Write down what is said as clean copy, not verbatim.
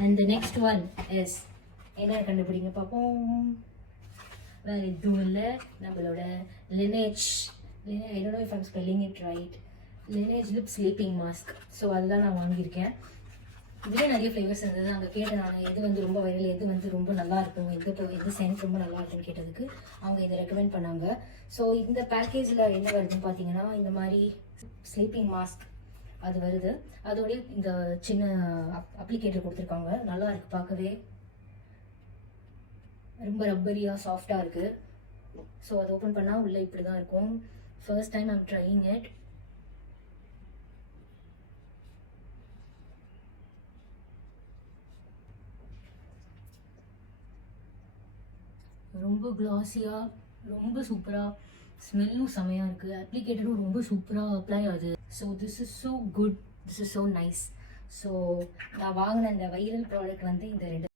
And the next one is என்ன கண்டுபிடிங்க பார்ப்போம். வேறு எதுவும் இல்லை, நம்மளோட lineage I don't know if I'm spelling it right. Lineage lip sleeping mask. So அதுதான் நான் வாங்கியிருக்கேன். இதுலேயே நிறைய ஃப்ளேவர்ஸ் இருந்தது. அங்கே கேட்டேன் நான் எது வந்து ரொம்ப வைரல், எது வந்து ரொம்ப நல்லா இருக்கும், எது சென்ட் ரொம்ப நல்லா இருக்குன்னு கேட்டதுக்கு அவங்க இதை ரெக்கமெண்ட் பண்ணாங்க. ஸோ இந்த பேக்கேஜில் என்ன வருதுன்னு பார்த்தீங்கன்னா, இந்த மாதிரி ஸ்லீப்பிங் மாஸ்க் அது வருது. அதோடய இந்த சின்ன அப்ளிகேட்டர் கொடுத்துருக்காங்க. நல்லா இருக்குது பார்க்கவே, ரொம்ப ரப்பரியாக சாஃப்டாக இருக்குது. ஸோ அதை ஓப்பன் பண்ணால் உள்ளே இப்படி தான் இருக்கும். First time I'm trying it. ரொம்ப கிளாஸியாக, ரொம்ப சூப்பராக, ஸ்மெல்லும் செமையாக இருக்குது. அப்ளிகேட்டரும் ரொம்ப சூப்பராக அப்ளை ஆகுது. So this is so good, this is so nice. So நான் வாங்கின இந்த வைரல் ப்ராடக்ட் வந்து இந்த 2